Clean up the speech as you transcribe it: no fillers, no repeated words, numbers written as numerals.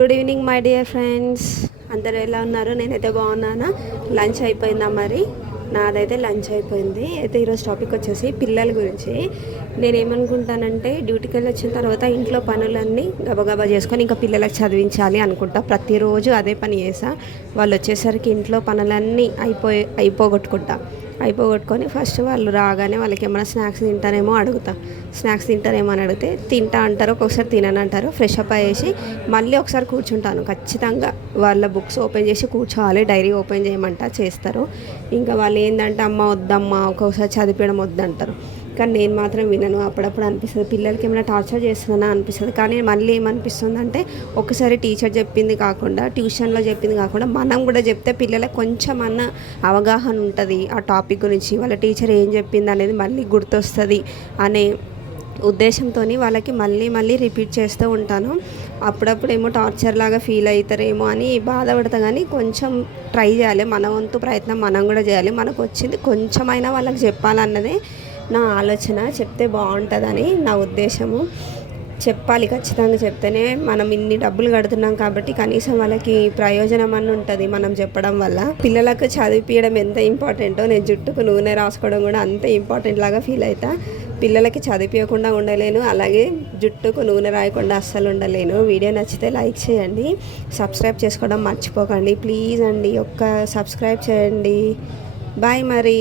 Good evening my dear friends, అందరు ఎలా ఉన్నారు? నేనైతే బాగున్నాను. లంచ్ అయిపోయిందా? మరి నాదైతే లంచ్ అయిపోయింది. అయితే ఈరోజు టాపిక్ వచ్చేసి పిల్లల గురించి. నేనేమనుకుంటానంటే డ్యూటీకి వెళ్ళి వచ్చిన తర్వాత ఇంట్లో పనులన్నీ గబగబా చేసుకొని ఇంకా పిల్లలకు చదివించాలి అనుకుంటా. ప్రతిరోజు అదే పని చేసా. వాళ్ళు వచ్చేసరికి ఇంట్లో పనులన్నీ అయిపోగొట్టుకుంటా. అయిపోగొట్టుకొని ఫస్ట్ వాళ్ళు రాగానే వాళ్ళకి ఏమైనా స్నాక్స్ తింటారేమో అడుగుతా. స్నాక్స్ తింటారేమో అని అడిగితే తింటా అంటారు, ఒక్కొక్కసారి తినని అంటారు. ఫ్రెష్ అప్ అయ్యేసి మళ్ళీ ఒకసారి కూర్చుంటాను. ఖచ్చితంగా వాళ్ళ బుక్స్ ఓపెన్ చేసి కూర్చోవాలి. డైరీ ఓపెన్ చేయమంటా చేస్తారు. ఇంకా వాళ్ళు ఏంటంటే అమ్మ వద్దమ్మా, ఒక్కొక్కసారి చదివించడం వద్దంటారు. కానీ నేను మాత్రం వినను. అప్పుడప్పుడు అనిపిస్తుంది పిల్లలకి ఏమైనా టార్చర్ చేస్తున్నానా అనిపిస్తుంది. కానీ మళ్ళీ ఏమనిపిస్తుంది అంటే ఒకసారి టీచర్ చెప్పింది కాకుండా, ట్యూషన్లో చెప్పింది కాకుండా మనం కూడా చెప్తే పిల్లలకు కొంచెం అన్న అవగాహన ఉంటుంది ఆ టాపిక్ గురించి. వాళ్ళ టీచర్ ఏం చెప్పింది అనేది మళ్ళీ గుర్తొస్తుంది అనే ఉద్దేశంతో వాళ్ళకి మళ్ళీ మళ్ళీ రిపీట్ చేస్తూ ఉంటాను. అప్పుడప్పుడు ఏమో టార్చర్ లాగా ఫీల్ అవుతారేమో అని బాధపడతా, కానీ కొంచెం ట్రై చేయాలి. మన వంతు ప్రయత్నం మనం కూడా చేయాలి. మనకు వచ్చింది కొంచెమైనా వాళ్ళకి చెప్పాలన్నదే నా ఆలోచన. చెప్తే బాగుంటుందని నా ఉద్దేశము. చెప్పాలి, ఖచ్చితంగా చెప్తేనే మనం ఇన్ని డబ్బులు కడుతున్నాం కాబట్టి కనీసం వాళ్ళకి ప్రయోజనం అని ఉంటుంది మనం చెప్పడం వల్ల. పిల్లలకు చదివించడం ఎంత ఇంపార్టెంటో నేను జుట్టుకు నూనె రాసుకోవడం కూడా అంత ఇంపార్టెంట్ లాగా ఫీల్ అవుతా. పిల్లలకి చదివించకుండా ఉండలేను, అలాగే జుట్టుకు నూనె రాయకుండా అస్సలు ఉండలేను. వీడియో నచ్చితే లైక్ చేయండి, సబ్స్క్రైబ్ చేసుకోవడం మర్చిపోకండి ప్లీజ్ అండి. సబ్స్క్రైబ్ చేయండి. బాయ్ మరి.